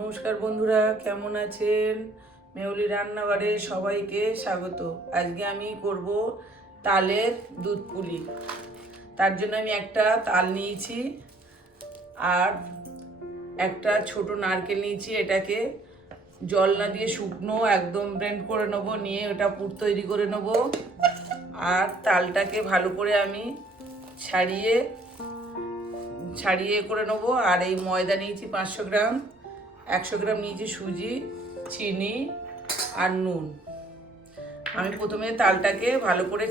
নমস্কার বন্ধুরা, কেমন আছেন? মেহুলি রান্নাঘরে সবাইকে স্বাগত। আজকে আমি করব তালের দুধ পুলি। তার জন্য আমি একটা তাল নিয়েছি আর একটা ছোট নারকেল নিয়েছি। এটাকে জল না দিয়ে শুকনো একদম ব্লেন্ড করে নেব, নিয়ে ওটা পুর তৈরি করে নেব। আর তালটাকে ভালো করে আমি ছাড়িয়ে করে নেব। আর এই ময়দা নিয়েছি 500 গ্রাম, 100 গ্রাম নিয়েছি সুজি, চিনি আর নুন। আমি প্রথমে তালটাকে ভালো করে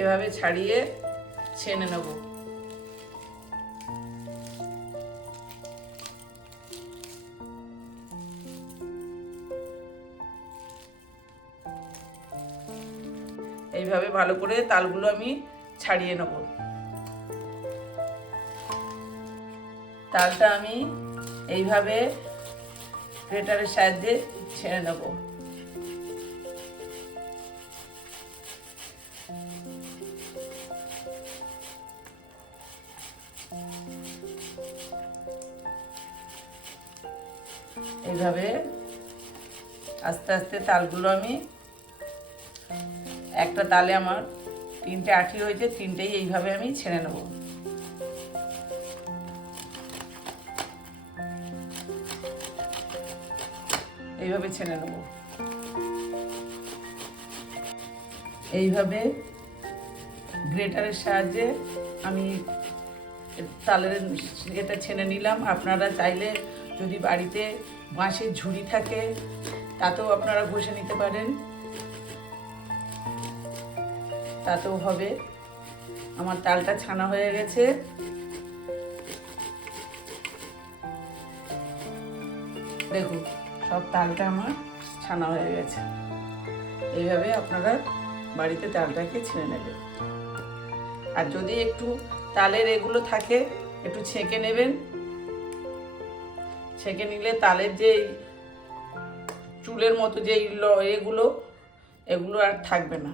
এভাবে ছাড়িয়ে ছেনে নেব। এইভাবে ভালো করে তালগুলো আমি ছাড়িয়ে নেব। তালটা আমি এইভাবে গ্রেটারের সাহায্যে ছেড়ে নেব। এইভাবে আস্তে আস্তে তালগুলো আমি, একটা তালে আমার 3টে আঁটি হয়েছে, 3টেই এইভাবে আমি ছেড়ে নেব। এইভাবে ছেড়ে নেব। এইভাবে গ্রেটারের সাহায্যে আমি তালের এটা ছেনে নিলাম। আপনারা চাইলে যদি বাড়িতে বাঁশের ঝুড়ি থাকে তাতেও আপনারা ঘষে নিতে পারেন, তাতেও হবে। আমার তালটা ছানা হয়ে গেছে। দেখুন, সব তালটা আমার ছানা হয়ে গেছে। এইভাবে আপনারা বাড়িতে তালটাকে ছেনে নেবেন। আর যদি একটু তালের এগুলো থাকে একটু ছেঁকে নেবেন। ছেঁকে নিলে তালের যে চুলের মতো যে এগুলো আর থাকবে না।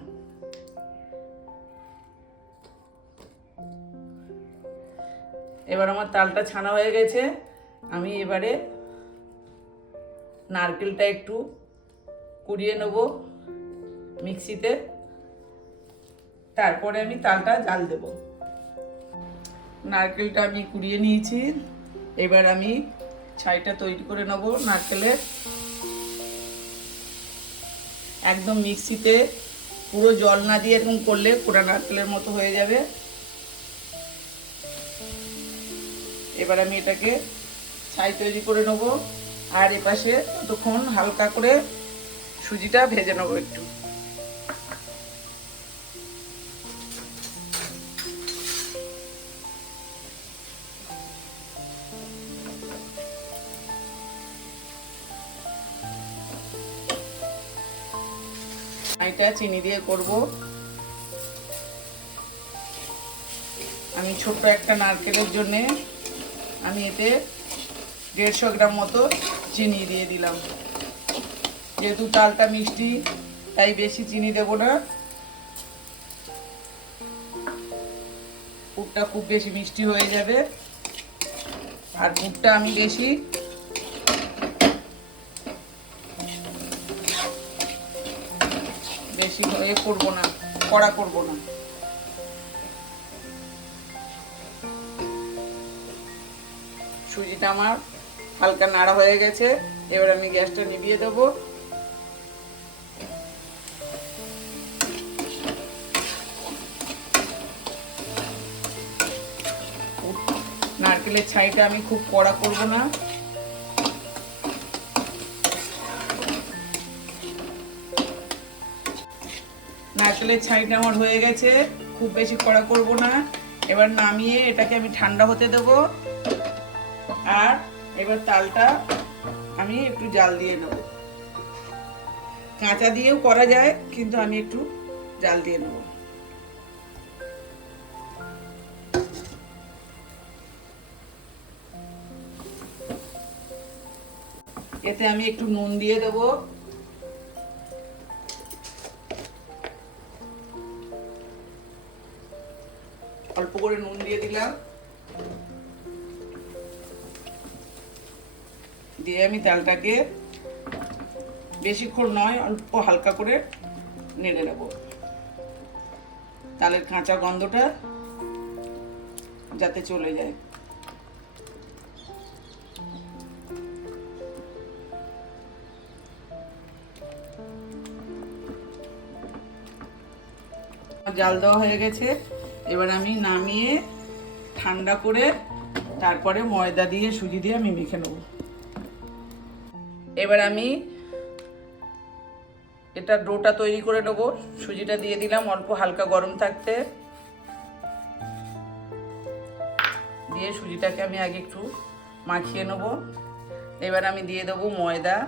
এবার আমার তালটা ছানা হয়ে গেছে। আমি এবারে নারকেলটা একটু কুড়িয়ে নেব মিক্সিতে, তারপরে আমি তালটা জাল দেব। নারকেলটা আমি কুড়িয়ে নিয়েছি। এবার আমি ছাইটা তৈরি করে নেব নারকেলের। একদম মিক্সিতে পুরো জল না দিয়ে এরকম করলে কোড়া নারকেলের মতো হয়ে যাবে। এবার আমি এটাকে ছাই তৈরি করে নেব। আর এপাশে ততক্ষণ হালকা করে সুজিটা ভেজে নেব একটু। এটা চিনি দিয়ে করব। আমি ছোট্ট একটা নারকেলের জন্যে আমি এতে 150 গ্রাম মতো চিনি দিয়ে দিলাম। যেহেতু তালটা মিষ্টি তাই বেশি চিনি দেব না। পুরটা খুব বেশি মিষ্টি হয়ে যাবে। আর পুরটা আমি বেশি করব না, কড়া করব না। সুজিটা আমার হালকা নাড়া হয়ে গেছে। এবার আমি গ্যাসটা নিভিয়ে দেবো। নারকেলের ছাইটা আমি খুব কড়া করব না। নারকেলের ছাইটা আমার হয়ে গেছে, খুব বেশি কড়া করব না। এবার নামিয়ে এটাকে আমি ঠান্ডা হতে দেব। আর এবার তালটা আমি একটু জাল দিয়ে নেব। কাঁচা দিয়েও করা যায়, কিন্তু আমি একটু জাল দিয়ে নেব। এতে আমি একটু নুন দিয়ে দেব। অল্প করে নুন দিয়ে দিলাম। দিয়ে আমি তালটাকে বেশিক্ষণ নয়, অল্প হালকা করে নেড়ে নেব, তালের কাঁচা গন্ধটা যাতে চলে যায়। জাল দেওয়া হয়ে গেছে, এবার আমি নামিয়ে ঠান্ডা করে তারপরে ময়দা দিয়ে সুজি দিয়ে আমি মেখে নেব। এবার আমি এটা ডোটা তৈরি করে নেব। সুজিটা দিয়ে দিলাম অল্প হালকা গরম থাকতে, দিয়ে সুজিটাকে আমি আগে একটু মাখিয়ে নেব। এবার আমি দিয়ে দেবো ময়দা,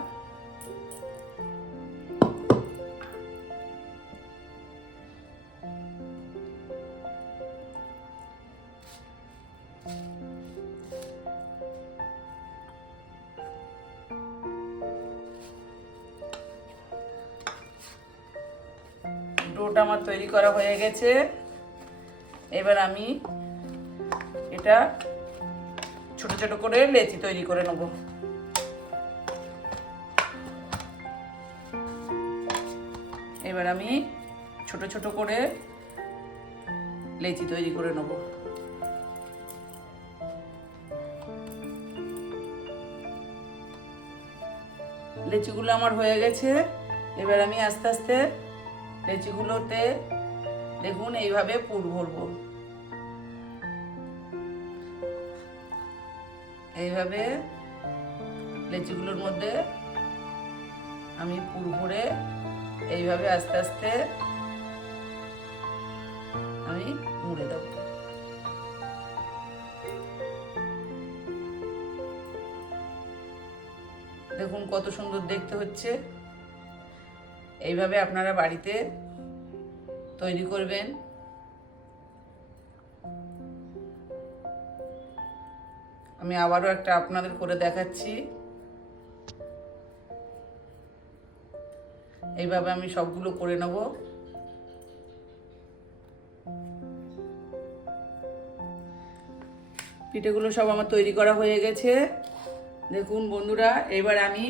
ডোটা আমার তৈরি করা হয়ে গেছে। এবার আমি এটা ছোট ছোট করে লেচি তৈরি করে নেব। এবার আমি ছোট ছোট করে লেচি তৈরি করে নেব। লেচিগুলো আমার হয়ে গেছে। এবার আমি আস্তে আস্তে লেচিগুলোতে দেখুন এইভাবে পুর ভরবো, এইভাবে লেচিগুলোর মধ্যে আমি পুর ভরে এইভাবে আস্তে আস্তে আমি মুড়ে দেব। দেখুন কত সুন্দর দেখতে হচ্ছে। এইভাবে আপনারা বাড়িতে তৈরি করবেন। আমি আবারও একটা আপনাদের করে দেখাচ্ছি। এইভাবে আমি সবগুলো করে নেব। পিঠেগুলো সব আমার তৈরি করা হয়ে গেছে। দেখুন বন্ধুরা, এবার আমি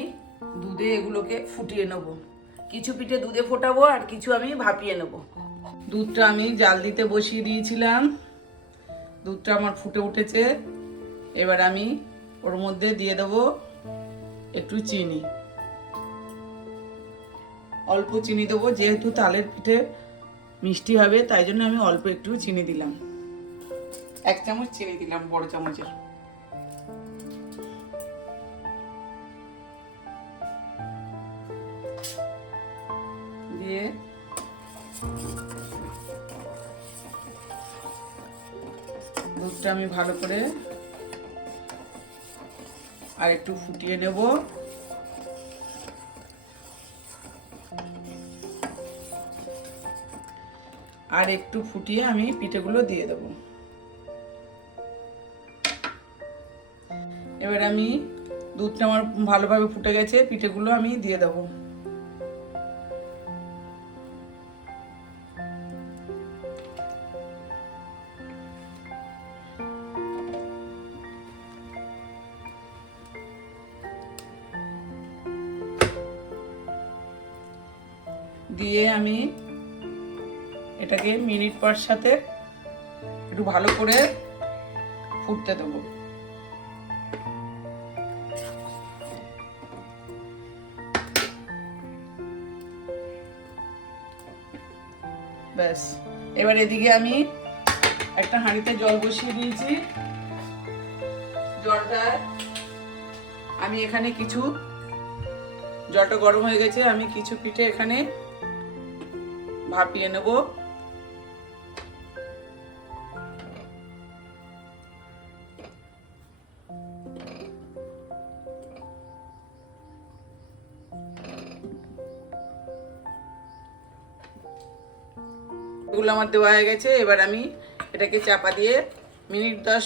দুধে এগুলোকে ফুটিয়ে নেব। কিছু পিঠে দুধে ফোটাবো আর কিছু আমি ভাপিয়ে নেব। দুধটা আমি জাল দিতে বসিয়ে দিয়েছিলাম, দুধটা আমার ফুটে উঠেছে। এবার আমি ওর মধ্যে দিয়ে দেব একটু চিনি, অল্প চিনি দেবো, যেহেতু তালের পিঠে মিষ্টি হবে তাই জন্য আমি অল্প একটু চিনি দিলাম। 1 চামচ চিনি দিলাম, বড় চামচের। দিয়ে দুধটা আমি ভালো করে আর একটু ফুটিয়ে নেব। আর একটু ফুটিয়ে আমি পিঠেগুলো দিয়ে দেব। এবার আমি দুধটা আমার ভালোভাবে ফুটে গেছে, পিঠেগুলো আমি দিয়ে দেব। দিয়ে আমি এটাকে মিনিট পর সাথে একটু ভালো করে ফুটতে দেবো। ব্যাস, এবার এদিকে আমি একটা হাঁড়িতে জল বসিয়ে দিয়েছি। জলটা আমি এখানে কিছু, জলটা গরম হয়ে গেছে, আমি কিছু পিঠে এখানে ভাপিয়ে নেব। এগুলো আমার দেওয়া হয়ে গেছে। এবার আমি এটাকে চাপা দিয়ে মিনিট 10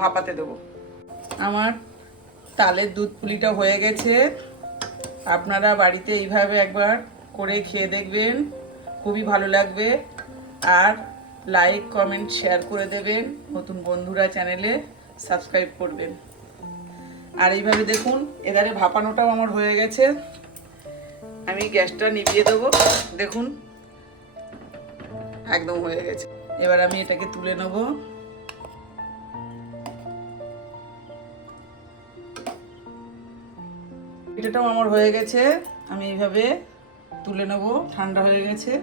ভাপাতে দেবো। আমার তালের দুধ পুলিটা হয়ে গেছে। আপনারা বাড়িতে এইভাবে একবার করে খেয়ে দেখবেন, খুবই ভালো লাগবে। আর লাইক কমেন্ট শেয়ার করে দেবেন। নতুন বন্ধুরা চ্যানেলে সাবস্ক্রাইব করবেন। আর এইভাবে দেখুন এধারে ভাপানোটাও আমার হয়ে গেছে। আমি গ্যাসটা নিভিয়ে দেবো। দেখুন একদম হয়ে গেছে। এবার আমি এটাকে তুলে নেব। এটাও আমার হয়ে গেছে। আমি এইভাবে তুলে নেব, ঠান্ডা হয়ে গেছে।